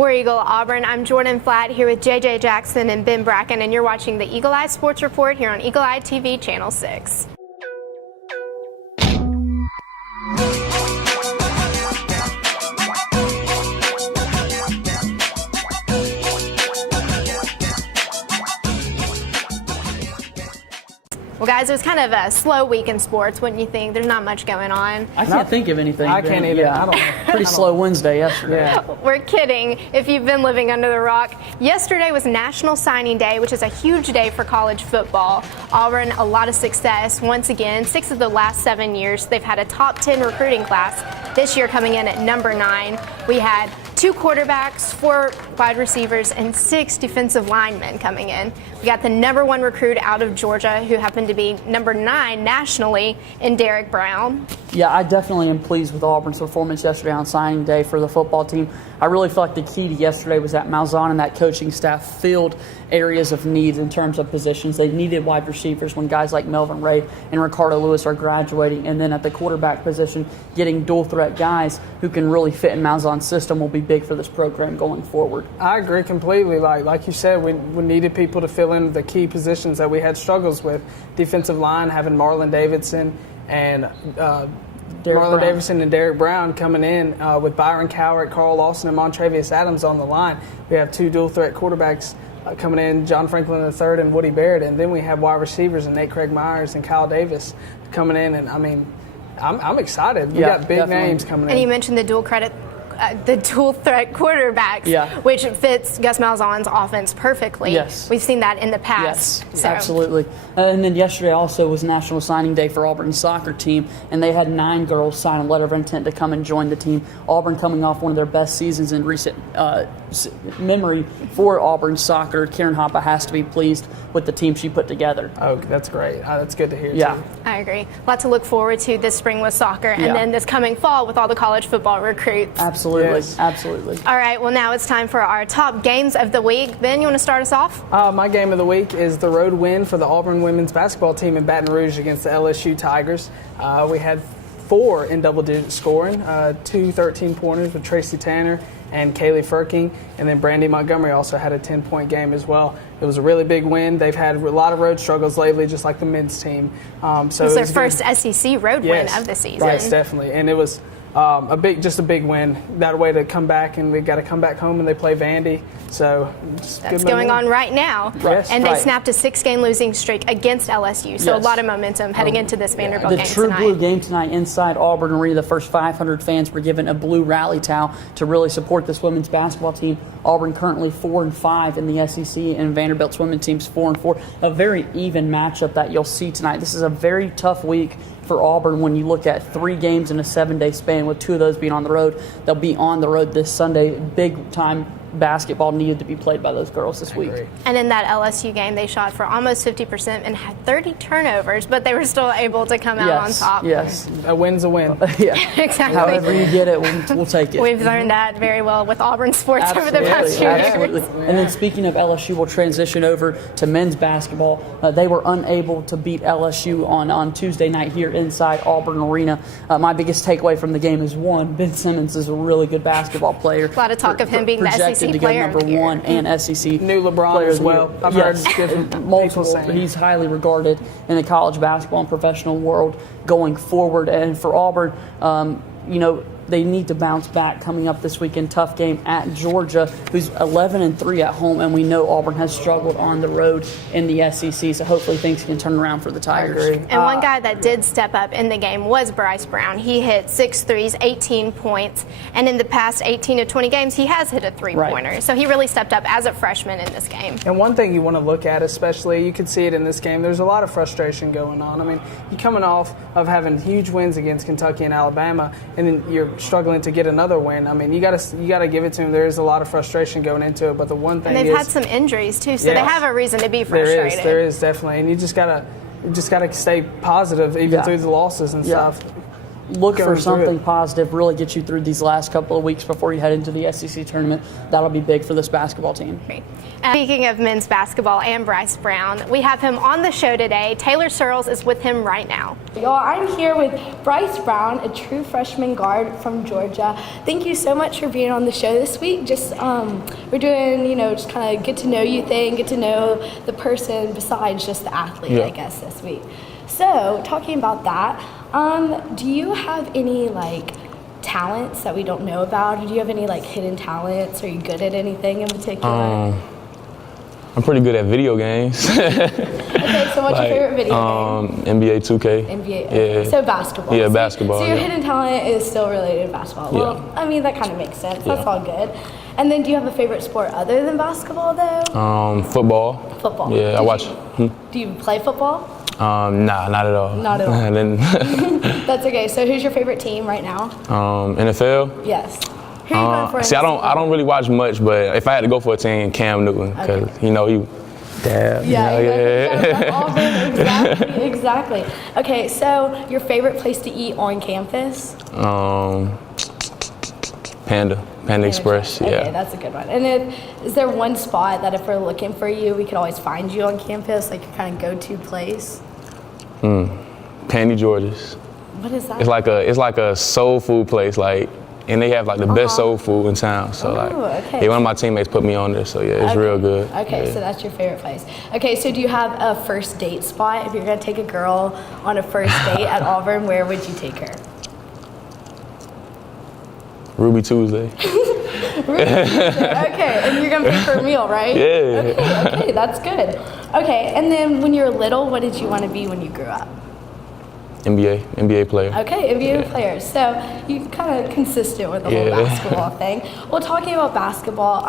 War Eagle Auburn. I'm Jordan Flatt here with JJ Jackson and Ben Bracken, and you're watching the Eagle Eye Sports Report here on Eagle Eye TV Channel 6. Well, guys, it was kind of a slow week in sports, wouldn't you think? There's not much going on. I can't think of anything. I can't either. Yeah. I don't. Pretty slow Wednesday yesterday. Yeah. We're kidding if you've been living under the rock. Yesterday was National Signing Day, which is a huge day for college football. Auburn, a lot of success. Once again, 6 of the last 7 years, they've had a top 10 recruiting class. This year coming in at number 9. We had 2 quarterbacks, 4 wide receivers, and 6 defensive linemen coming in. We got the number 1 recruit out of Georgia, who happened to be number 9 nationally, in Derek Brown. Yeah, I definitely am pleased with Auburn's performance yesterday on signing day for the football team. I really feel like the key to yesterday was that Malzahn and that coaching staff filled areas of needs in terms of positions. They needed wide receivers when guys like Melvin Ray and Ricardo Lewis are graduating. And then at the quarterback position, getting dual threat guys who can really fit in Malzahn's system will be big for this program going forward. I agree completely. Like you said, we needed people to fill in the key positions that we had struggles with. Defensive line, having Marlon Davidson and Derek Brown coming in with Byron Cowart, Carl Lawson, and Montrevious Adams on the line. We have 2 dual threat quarterbacks coming in, John Franklin III and Woody Barrett, and then we have wide receivers and Nate Craig Myers and Kyle Davis coming in. And I mean, I'm excited. We got big definitely. names coming in. And you mentioned the dual threat quarterbacks, which fits Gus Malzahn's offense perfectly. Yes. We've seen that in the past. Yes, absolutely. And then yesterday also was National Signing Day for Auburn's soccer team, and they had 9 girls sign a letter of intent to come and join the team. Auburn coming off one of their best seasons in recent memory for Auburn soccer. Karen Hoppe has to be pleased with the team she put together. Oh, that's great. That's good to hear, Yeah. too. I agree. A lot to look forward to this spring with soccer, and then this coming fall with all the college football recruits. Absolutely. Yes. Absolutely. All right, well, now it's time for our top games of the week. Ben, you want to start us off? My game of the week is the road win for the Auburn women's basketball team in Baton Rouge against the LSU Tigers. We had 4 in double-digit scoring, 2 13-pointers with Tracy Tanner and Kaylee Firking, and then Brandy Montgomery also had a 10-point game as well. It was a really big win. They've had a lot of road struggles lately, just like the men's team. So it was their first SEC road win of the season. Yes, definitely. And it was a big win. That way to come back, and we got to come back home and they play Vandy. So that's going on right now. Yes. And they snapped a 6-game losing streak against LSU. So a lot of momentum heading into this Vanderbilt game tonight. The True tonight. Blue game tonight inside Auburn Arena. The first 500 fans were given a blue rally towel to really support this women's basketball team. Auburn currently 4-5 in the SEC, and Vanderbilt's women's team's 4-4. A very even matchup that you'll see tonight. This is a very tough week for Auburn when you look at 3 games in a 7-day span, with 2 of those being on the road. They'll be on the road this Sunday. Big time basketball needed to be played by those girls this week. And in that LSU game, they shot for almost 50% and had 30 turnovers, but they were still able to come out on top. Yes, a win's a win. Yeah, exactly. However you get it, we'll take it. We've learned that very well with Auburn sports over the past few years. Absolutely. And then speaking of LSU, we'll transition over to men's basketball. They were unable to beat LSU on Tuesday night here inside Auburn Arena. My biggest takeaway from the game is, 1, Ben Simmons is a really good basketball player. A lot of talk of him being the SEC to player go number 1 and SEC New LeBron as well. I've heard different multiple. people saying. He's highly regarded in the college basketball and professional world going forward. And for Auburn, they need to bounce back coming up this weekend. Tough game at Georgia, who's 11-3 at home, and we know Auburn has struggled on the road in the SEC. So hopefully things can turn around for the Tigers. And one guy that did step up in the game was Bryce Brown. He hit 6 threes, 18 points, and in the past 18 to 20 games, he has hit a 3-pointer. Right. So he really stepped up as a freshman in this game. And one thing you want to look at, especially, you could see it in this game, there's a lot of frustration going on. I mean, you're coming off of having huge wins against Kentucky and Alabama, and then you're struggling to get another win. I mean, you got to give it to them. There is a lot of frustration going into it, but the one thing and they've had some injuries too, so they have a reason to be frustrated. There is definitely, and you just gotta stay positive even through the losses and stuff. look for Going through something it. positive, really get you through these last couple of weeks before you head into the SEC tournament. That'll be big for this basketball team. Speaking of men's basketball and Bryce Brown, we have him on the show today. Taylor Searles is with him right now. Y'all, I'm here with Bryce Brown, a true freshman guard from Georgia. Thank you so much for being on the show this week. Just we're doing, just kind of get to know you thing, get to know the person besides just the athlete, I guess, this week. So, talking about that, do you have any talents that we don't know about? Do you have any hidden talents? Are you good at anything in particular? I'm pretty good at video games. Okay, so what's your favorite video game? NBA 2K. NBA. Yeah. So basketball. Yeah, basketball. So your yeah. hidden talent is still related to basketball. Well, I mean, that kind of makes sense. That's all good. And then do you have a favorite sport other than basketball, though? Football. Football. Yeah, I watch. Do you play football? Nah, not at all. Not at all. And then, That's okay. So who's your favorite team right now? NFL. Yes. Who are you going for? See, I don't really watch much, but if I had to go for a team, Cam Newton, because he dad. Exactly. Okay, so your favorite place to eat on campus? Panda Express. Okay, Yeah. that's a good one. And is there one spot that if we're looking for you, we could always find you on campus, like your kind of go-to place? Pandy George's. What is that? It's like a soul food place, and they have the best soul food in town. So okay. one of my teammates put me on there. So yeah, it's real good. Okay, yeah. so that's your favorite place. Okay, so do you have a first date spot? If you're gonna take a girl on a first date at Auburn, where would you take her? Ruby Tuesday. Okay, and you're gonna pay for a meal, right? Yeah. Okay, that's good. Okay, and then when you were little, what did you want to be when you grew up? NBA player. Okay, NBA players. So you kind of consistent with the whole basketball thing. Well, talking about basketball,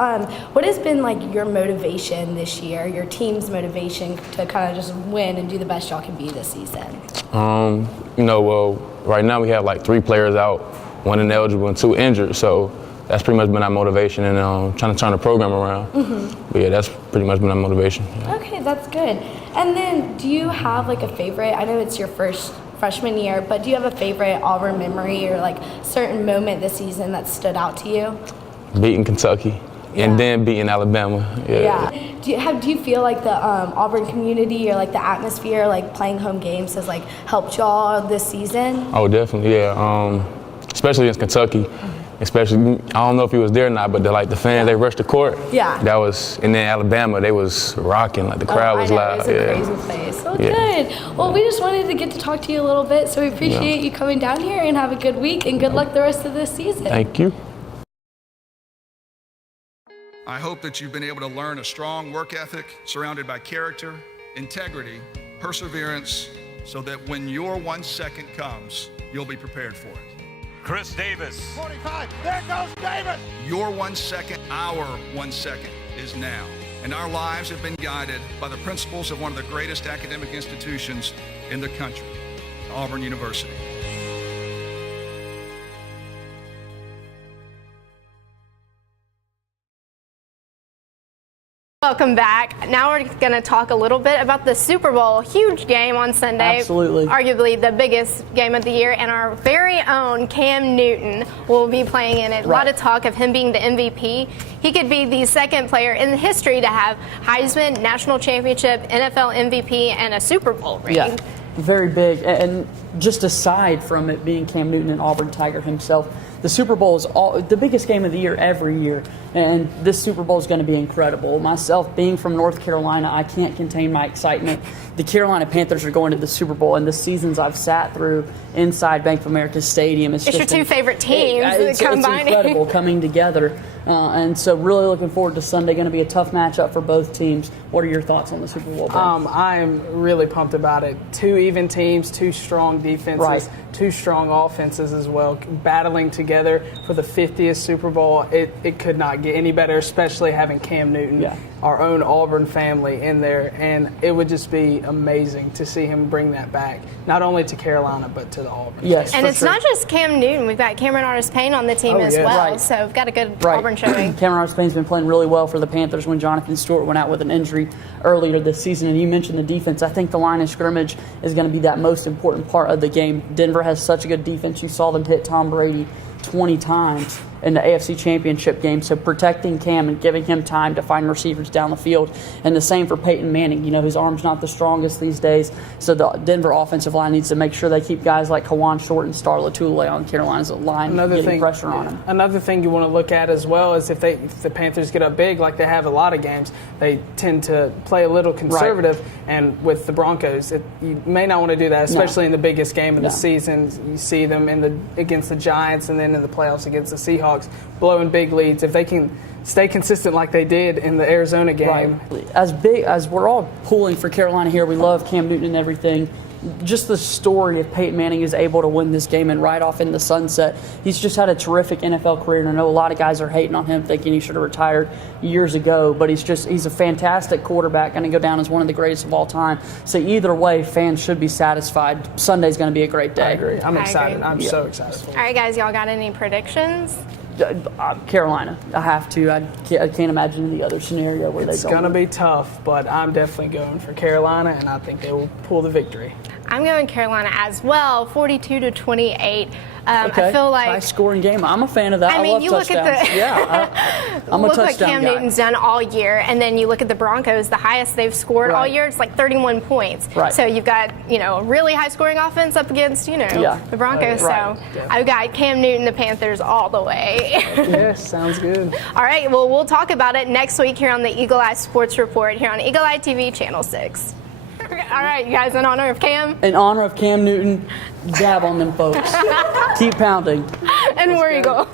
what has been your motivation this year, your team's motivation to kind of just win and do the best y'all can be this season? Well, right now we have 3 players out, 1 ineligible and 2 injured. So that's pretty much been our motivation and trying to turn the program around. But yeah, that's pretty much been our motivation. Yeah. Okay, that's good. And then do you have a favorite, I know it's your first freshman year, but do you have a favorite Auburn memory or certain moment this season that stood out to you? Beating Kentucky and then beating Alabama. Yeah. Do you feel the Auburn community or the atmosphere playing home games has helped y'all this season? Oh, definitely, yeah. Especially against Kentucky. Especially, I don't know if he was there or not, but the fans, they rushed the court. Yeah. That was, and then Alabama, they was rocking, the crowd was loud. It's a crazy place. So good. Well, we just wanted to get to talk to you a little bit, so we appreciate you coming down here and have a good week and good luck the rest of this season. Thank you. I hope that you've been able to learn a strong work ethic surrounded by character, integrity, perseverance, so that when your 1 second comes, you'll be prepared for it. Chris Davis. 45, there goes Davis! Your 1 second, our 1 second is now. And our lives have been guided by the principles of one of the greatest academic institutions in the country, Auburn University. Welcome back. Now we're going to talk a little bit about the Super Bowl. Huge game on Sunday. Absolutely. Arguably the biggest game of the year. And our very own Cam Newton will be playing in it. A lot of talk of him being the MVP. He could be the second player in history to have Heisman, National Championship, NFL MVP, and a Super Bowl ring. Yeah, very big. And just aside from it being Cam Newton, an Auburn Tiger himself, the Super Bowl is the biggest game of the year every year, and this Super Bowl is going to be incredible. Myself, being from North Carolina, I can't contain my excitement. The Carolina Panthers are going to the Super Bowl, and the seasons I've sat through inside Bank of America Stadium. It's your 2 favorite teams combining. It's incredible coming together, and so really looking forward to Sunday. Going to be a tough matchup for both teams. What are your thoughts on the Super Bowl? I'm really pumped about it. 2 even teams, 2 strong defenses, 2 strong offenses as well, battling together for the 50th Super Bowl. It could not get any better, especially having Cam Newton, our own Auburn family, in there. And it would just be amazing to see him bring that back, not only to Carolina, but to the Auburn. Yes, and it's not just Cam Newton. We've got Cameron Artis-Payne on the team as well. So we've got a good Auburn showing? Cameron Spain's been playing really well for the Panthers when Jonathan Stewart went out with an injury earlier this season. And you mentioned the defense. I think the line of scrimmage is going to be that most important part of the game. Denver has such a good defense. You saw them hit Tom Brady 20 times in the AFC Championship game. So protecting Cam and giving him time to find receivers down the field. And the same for Peyton Manning. You know, his arm's not the strongest these days. So the Denver offensive line needs to make sure they keep guys like Kawan Short and Star Latule on Carolina's line, getting pressure on him. Another thing you want to look at as well is if the Panthers get up big, like they have a lot of games, they tend to play a little conservative. Right. And with the Broncos, you may not want to do that, especially in the biggest game of the season. You see them against the Giants and then in the playoffs against the Seahawks, blowing big leads. If they can stay consistent like they did in the Arizona game. Right. As big as we're all pulling for Carolina here, we love Cam Newton and everything. Just the story of Peyton Manning is able to win this game and ride off in the sunset. He's just had a terrific NFL career, and I know a lot of guys are hating on him, thinking he should have retired years ago, but he's a fantastic quarterback, going to go down as one of the greatest of all time. So either way, fans should be satisfied. Sunday's going to be a great day. I agree. I'm excited. I'm so excited. All right, guys, y'all got any predictions? Carolina. I have to. I can't imagine the other scenario where it's going to be tough, but I'm definitely going for Carolina, and I think they will pull the victory. I'm going Carolina as well, 42-28. Okay. I feel like high-scoring game. I'm a fan of that. I mean, love you touchdowns. look at the I'm a look touchdown what Cam guy. Newton's done all year, and then you look at the Broncos. The highest they've scored all year, it's like 31 points. Right. So you've got a really high-scoring offense up against the Broncos. Right. So I've got Cam Newton, the Panthers, all the way. Yes, sounds good. All right. Well, we'll talk about it next week here on the Eagle Eye Sports Report here on Eagle Eye TV Channel 6. All right, you guys, in honor of Cam. In honor of Cam Newton, dab on them folks. Keep pounding. And War Eagle.